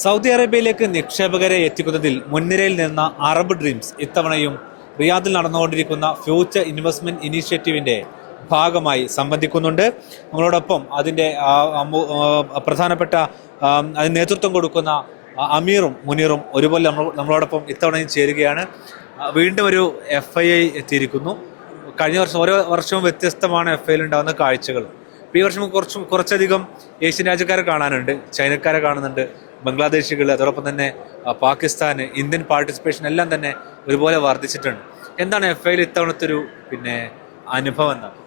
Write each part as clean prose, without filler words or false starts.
Saudi അറേബ്യയിലേക്ക് നിക്ഷേപകരെ എത്തിക്കുന്നതിൽ മുൻനിരയിൽ നിന്ന അറബ് ഡ്രീംസ് ഇത്തവണയും റിയാദിൽ നടന്നുകൊണ്ടിരിക്കുന്ന ഫ്യൂച്ചർ ഇൻവെസ്റ്റ്മെന്റ് ഇനീഷ്യേറ്റീവിന്റെ ഭാഗമായി സംബന്ധിക്കുന്നുണ്ട്. നമ്മളോടൊപ്പം അതിൻ്റെ പ്രധാനപ്പെട്ട അതിന് നേതൃത്വം കൊടുക്കുന്ന അമീറും മുനീറും ഒരുപോലെ നമ്മളോടൊപ്പം ഇത്തവണയും ചേരുകയാണ്. വീണ്ടും ഒരു FII എത്തിയിരിക്കുന്നു. കഴിഞ്ഞ വർഷം ഓരോ വർഷവും വ്യത്യസ്തമാണ് FII ഉണ്ടാകുന്ന കാഴ്ചകൾ. ഈ വർഷം കുറച്ചധികം ഏഷ്യൻ രാജ്യക്കാരെ കാണാനുണ്ട്, ചൈനക്കാരെ കാണുന്നുണ്ട്, ബംഗ്ലാദേശികൾ, അതോടൊപ്പം തന്നെ പാകിസ്ഥാന്, ഇന്ത്യൻ പാർട്ടിസിപ്പേഷൻ എല്ലാം തന്നെ ഒരുപോലെ വർദ്ധിച്ചിട്ടുണ്ട്. എന്താണ് FII ഇത്തവണത്തെ ഒരു അനുഭവം എന്താണ്?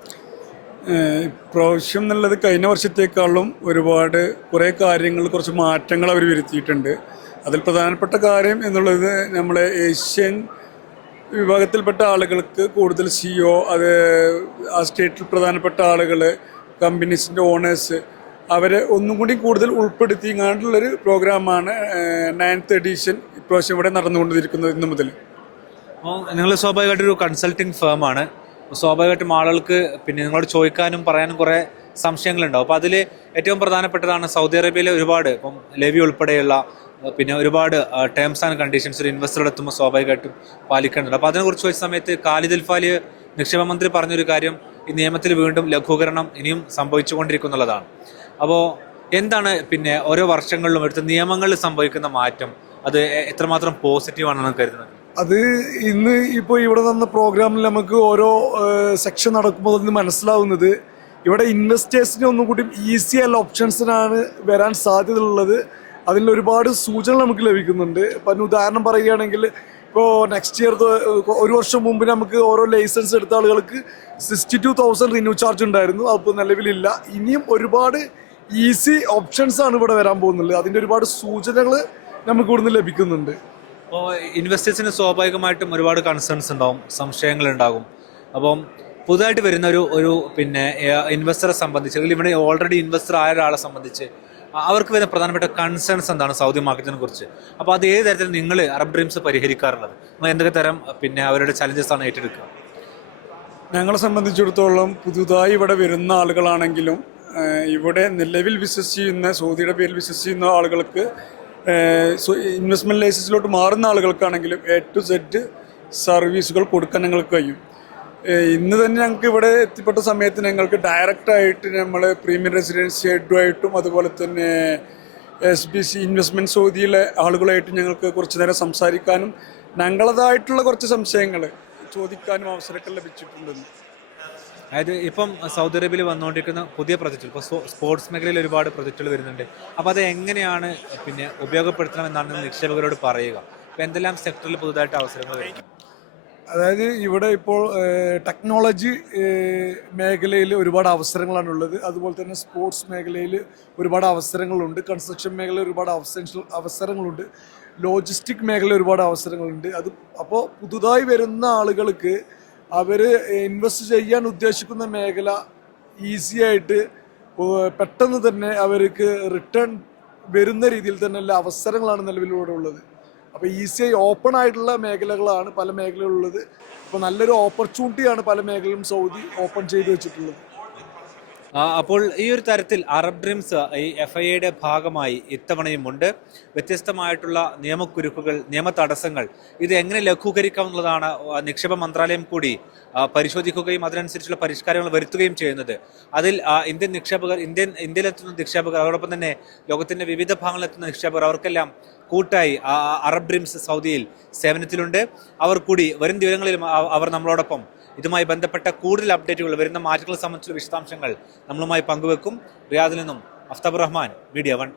ഇപ്രാവശ്യം എന്നുള്ളത് കഴിഞ്ഞ വർഷത്തേക്കാളും ഒരുപാട് കുറേ കാര്യങ്ങൾ, കുറച്ച് മാറ്റങ്ങൾ അവർ വരുത്തിയിട്ടുണ്ട്. അതിൽ പ്രധാനപ്പെട്ട കാര്യം എന്നുള്ളത് നമ്മളെ ഏഷ്യൻ വിഭാഗത്തിൽപ്പെട്ട ആളുകൾക്ക് കൂടുതൽ CEO, അത് ആ സ്റ്റേറ്റിൽ പ്രധാനപ്പെട്ട ആളുകൾ, കമ്പനീസിൻ്റെ ഓണേഴ്സ്, അവരെ ഒന്നും കൂടി കൂടുതൽ ഉൾപ്പെടുത്തിങ്ങാണ്ടുള്ളൊരു പ്രോഗ്രാമാണ് 9th എഡിഷൻ ഇപ്രാവശ്യം ഇവിടെ നടന്നുകൊണ്ടിരിക്കുന്നത് ഇന്നു മുതൽ. അപ്പോൾ നിങ്ങൾ സ്വാഭാവികമായിട്ടൊരു കൺസൾട്ടിങ് ഫേമാണ്. സ്വാഭാവികമായിട്ടും ആളുകൾക്ക് നിങ്ങളോട് ചോദിക്കാനും പറയാനും കുറേ സംശയങ്ങളുണ്ടാവും. അപ്പോൾ അതിൽ ഏറ്റവും പ്രധാനപ്പെട്ടതാണ് സൗദി അറേബ്യയിലെ ഒരുപാട് ഇപ്പം ലെവി ഉൾപ്പെടെയുള്ള ഒരുപാട് ടേംസ് ആൻഡ് കണ്ടീഷൻസ് ഒരു ഇൻവെസ്റ്റർ എത്തുമ്പോൾ സ്വാഭാവികമായിട്ടും പാലിക്കേണ്ടതുണ്ട്. അപ്പോൾ അതിനെക്കുറിച്ച് ചോദിച്ച സമയത്ത് ഖാലിദ് അൽഫാലി നിക്ഷേപ മന്ത്രി പറഞ്ഞൊരു കാര്യം, ഈ നിയമത്തിൽ വീണ്ടും ലഘൂകരണം ഇനിയും സംഭവിച്ചുകൊണ്ടിരിക്കുന്നുള്ളതാണ്. അപ്പോൾ എന്താണ് ഓരോ വർഷങ്ങളിലും എടുത്ത നിയമങ്ങളിൽ സംഭവിക്കുന്ന മാറ്റം, അത് എത്രമാത്രം പോസിറ്റീവാണെന്ന് കരുതുന്നത്? അത് ഇന്ന് ഇപ്പോൾ ഇവിടെ നടന്ന പ്രോഗ്രാമിൽ നമുക്ക് ഓരോ സെക്ഷൻ നടക്കുമ്പോൾ അതിന് മനസ്സിലാവുന്നത്, ഇവിടെ ഇൻവെസ്റ്റേഴ്സിന് ഒന്നും കൂടി ഈസി ആയുള്ള ഓപ്ഷൻസിനാണ് വരാൻ സാധ്യതയുള്ളത്. അതിൽ ഒരുപാട് സൂചനകൾ നമുക്ക് ലഭിക്കുന്നുണ്ട്. ഇപ്പം ഉദാഹരണം പറയുകയാണെങ്കിൽ, ഇപ്പോൾ നെക്സ്റ്റ് ഇയർ ഒരു വർഷം മുമ്പ് നമുക്ക് ഓരോ ലൈസൻസ് എടുത്ത ആളുകൾക്ക് 62,000 റിന്യൂ ചാർജ് ഉണ്ടായിരുന്നു. അതിപ്പോൾ നിലവിലില്ല. ഇനിയും ഒരുപാട് ഈസി ഓപ്ഷൻസ് ആണ് ഇവിടെ വരാൻ പോകുന്നത്. അതിൻ്റെ ഒരുപാട് സൂചനകൾ നമുക്ക് ഇവിടുന്ന് ലഭിക്കുന്നുണ്ട്. അപ്പോൾ ഇൻവെസ്റ്റേഴ്സിന് സ്വാഭാവികമായിട്ടും ഒരുപാട് കൺസേൺസ് ഉണ്ടാവും, സംശയങ്ങളുണ്ടാകും. അപ്പം പുതുതായിട്ട് വരുന്ന ഒരു ഇൻവെസ്റ്ററെ സംബന്ധിച്ച്, അല്ലെങ്കിൽ ഇവിടെ ഓൾറെഡി ഇൻവെസ്റ്റർ ആയ ഒരാളെ സംബന്ധിച്ച് അവർക്ക് വരുന്ന പ്രധാനപ്പെട്ട കൺസേൺസ് എന്താണ് സൗദി മാർക്കറ്റിനെ കുറിച്ച്? അപ്പോൾ അത് ഏത് തരത്തിൽ നിങ്ങൾ അറബ് ഡ്രീംസ് പരിഹരിക്കാറുള്ളത്? നിങ്ങൾ എന്തൊക്കെ തരം അവരുടെ ചലഞ്ചസ് ആണ് ഏറ്റെടുക്കുക? ഞങ്ങളെ സംബന്ധിച്ചിടത്തോളം പുതുതായി ഇവിടെ വരുന്ന ആളുകളാണെങ്കിലും ഇവിടെ നിലവിൽ വിശ്വസിക്കുന്ന, സൗദിയുടെ പേരിൽ വിശ്വസിക്കുന്ന ആളുകൾക്ക്, ഇൻവെസ്റ്റ്മെൻറ്റ് ലൈസൻസിലോട്ട് മാറുന്ന ആളുകൾക്കാണെങ്കിലും A to Z സർവീസുകൾ കൊടുക്കാൻ ഞങ്ങൾക്ക് കഴിയും. ഇന്ന് തന്നെ ഞങ്ങൾക്ക് ഇവിടെ എത്തിപ്പെട്ട സമയത്ത് ഞങ്ങൾക്ക് ഡയറക്റ്റായിട്ട് നമ്മൾ പ്രീമിയം റെസിഡൻസി ഹെഡുമായിട്ടും അതുപോലെ തന്നെ SBC ഇൻവെസ്റ്റ്മെൻറ്റ് സൗദിയിലെ ആളുകളായിട്ടും ഞങ്ങൾക്ക് കുറച്ച് നേരം സംസാരിക്കാനും ഞങ്ങളതായിട്ടുള്ള കുറച്ച് സംശയങ്ങൾ ചോദിക്കാനും അവസരങ്ങൾ ലഭിച്ചിട്ടുണ്ടെന്ന്. അതായത് ഇപ്പം സൗദി അറേബ്യയിൽ വന്നുകൊണ്ടിരിക്കുന്ന പുതിയ പ്രൊജക്റ്റുകൾ, ഇപ്പോൾ സ്പോർട്സ് മേഖലയിൽ ഒരുപാട് പ്രൊജക്റ്റുകൾ വരുന്നുണ്ട്. അപ്പോൾ അത് എങ്ങനെയാണ് ഉപയോഗപ്പെടുത്തണമെന്നാണ് നിക്ഷേപകരോട് പറയുക? അപ്പോൾ എന്തെല്ലാം സെക്ടറിൽ പുതുതായിട്ട് അവസരങ്ങൾ വരുന്നു? അതായത് ഇവിടെ ഇപ്പോൾ ടെക്നോളജി മേഖലയിൽ ഒരുപാട് അവസരങ്ങളാണുള്ളത്. അതുപോലെ തന്നെ സ്പോർട്സ് മേഖലയിൽ ഒരുപാട് അവസരങ്ങളുണ്ട്. കൺസ്ട്രക്ഷൻ മേഖലയിൽ ഒരുപാട് അവസരങ്ങളുണ്ട്. ലോജിസ്റ്റിക് മേഖലയിൽ ഒരുപാട് അവസരങ്ങളുണ്ട്. അപ്പോൾ പുതുതായി വരുന്ന ആളുകൾക്ക് അവർ ഇൻവെസ്റ്റ് ചെയ്യാൻ ഉദ്ദേശിക്കുന്ന മേഖല ഈസി ആയിട്ട് പെട്ടെന്ന് തന്നെ അവർക്ക് റിട്ടേൺ വരുന്ന രീതിയിൽ തന്നെ എല്ലാ അവസരങ്ങളാണ് നിലവിലൂടെ ഉള്ളത്. അപ്പോൾ ഈസിയായി ഓപ്പൺ ആയിട്ടുള്ള മേഖലകളാണ് പല മേഖലകളുള്ളത്. അപ്പോൾ നല്ലൊരു ഓപ്പർച്യൂണിറ്റിയാണ് പല മേഖലയും സൗദി ഓപ്പൺ ചെയ്ത് വെച്ചിട്ടുള്ളത്. അപ്പോൾ ഈ ഒരു തരത്തിൽ അറബ് ഡ്രീംസ് ഈ FIIയുടെ ഭാഗമായി ഇത്തവണയുമുണ്ട്. വ്യത്യസ്തമായിട്ടുള്ള നിയമക്കുരുക്കുകൾ, നിയമ തടസ്സങ്ങൾ, ഇത് എങ്ങനെ ലഘൂകരിക്കാം എന്നുള്ളതാണ് നിക്ഷേപ മന്ത്രാലയം കൂടി പരിശോധിക്കുകയും അതിനനുസരിച്ചുള്ള പരിഷ്കാരങ്ങൾ വരുത്തുകയും ചെയ്യുന്നത്. അതിൽ ഇന്ത്യയിലെത്തുന്ന നിക്ഷേപകർ, അതോടൊപ്പം തന്നെ ലോകത്തിൻ്റെ വിവിധ ഭാഗങ്ങളിലെത്തുന്ന നിക്ഷേപകർ, അവർക്കെല്ലാം കൂട്ടായി അറബ് ഡ്രീംസ് സൗദിയിൽ സേവനത്തിലുണ്ട്. അവർ കൂടി വരും ദിവസങ്ങളിലും അവർ നമ്മളോടൊപ്പം ഇതുമായി ബന്ധപ്പെട്ട കൂടുതൽ അപ്ഡേറ്റുകൾ, വരുന്ന മാറ്റങ്ങളെ സംബന്ധിച്ചുള്ള വിശദാംശങ്ങൾ നമ്മളുമായി പങ്കുവെക്കും. റിയാദിൽ നിന്നും അഫ്താബ് റഹ്മാൻ, മീഡിയ 1.